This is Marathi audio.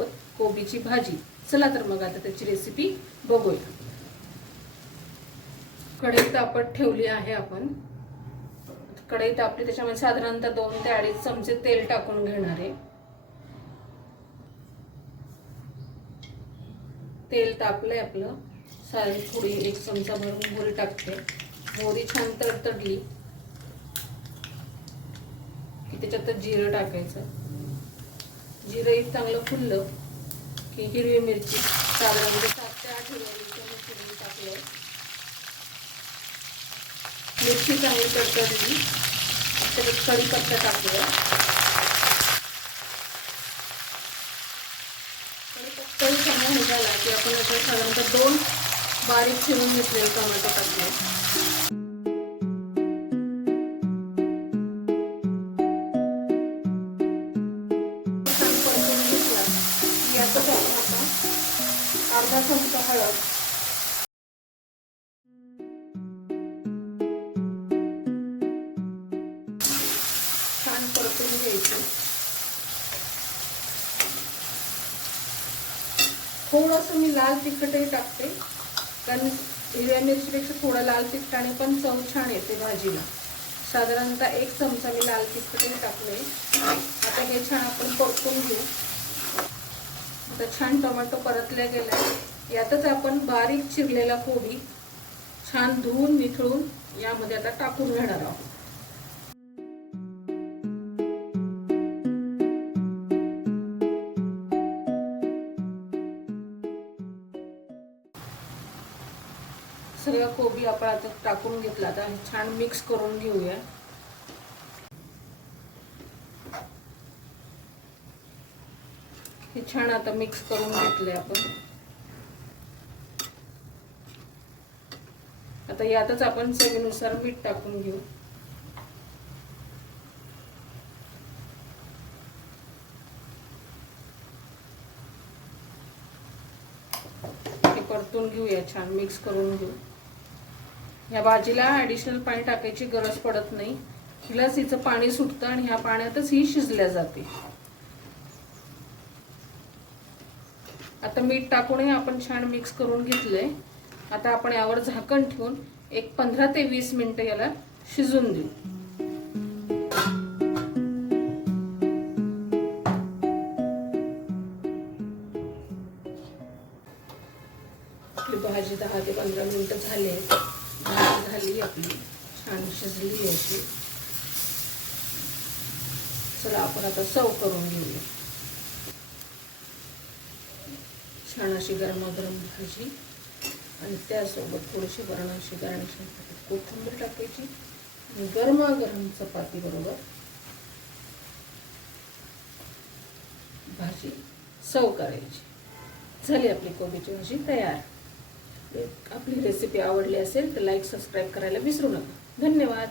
सोबत कोबीची भाजी। चला तर मग आता त्याची रेसिपी बघूया। कढई तापत ठेवली आहे आपण। कढई तापली त्याच्यामध्ये साधारणतः 2 ते 2.5 चमचे तेल टाकून घेणार आहे। तेल तापलंय आपलं। सारी थोडी 1 चमचा भरून मोहरी टाकते। मोहरी छान तडतडली की त्याच्यात जिरं टाकायचं। जिरं एक चांगलं फुललं की हिरवी मिरची साधारणतः 7 ते 8 हिरव्या मिरची टाकल्या। मिरची चांगली तडतडली त्याच्यात कढीपत्ता टाकूया। कढीपत्ता चांगला झाला की आपण आता साधारणतः 2 बारीक चिरून घेतलेले टोमॅटो टाकले। यातच आपण आता अर्धा चमचा हळद, छान परतून घ्यायची। थोडंसं मी लाल तिखटही टाकते कारण हिरव्या मिरचीपेक्षा थोडं लाल तिखटाने पण चव छान येते भाजीला। साधारणतः 1 चमचा मी लाल तिखटही टाकले। आता हे छान आपण परतून घेऊ। आता छान टोमॅटो परतले गेले। यातच आपण बारीक चिरलेला कोबी छान धुवून निथळून यामध्ये आता टाकून घेणार आहोत। सगळा कोबी आपण आता टाकून घेतला। आता छान मिक्स करून घेऊया। हे छान आता मिक्स करून घेतले आपण। आता यातच आपण चवीनुसार मीठ टाकून घेऊ। हे परतून घेऊया, छान मिक्स करून घेऊ। या भाजीला ऍडिशनल पाणी टाकायची गरज पडत नाही। हिलाच हिचं पाणी सुटतं आणि ह्या पाण्यातच ही शिजल्या जाते। आता मीठ टाकूनही आपण छान मिक्स करून घेतलंय। आता आपण यावर झाकण ठेवून एक 15 ते 20 मिनिटं याला शिजून देऊ। आपली भाजी 10 ते 15 मिनिटं झाली। भाजी झाली आपली, छान शिजली अशी। चला आपण आता सर्व करून घेऊया। छान अशी गरमागरम भाजी आणि त्यासोबत थोडीशी वरणाची गार्निशिंग कोथिंबीर टाकायची आणि गरमागरम चपाती बरोबर भाजी सर्व करायची। झाली आपली कोबीची भाजी तयार। आपली रेसिपी आवडली असेल तर लाईक सबस्क्राईब करायला विसरू नका। धन्यवाद।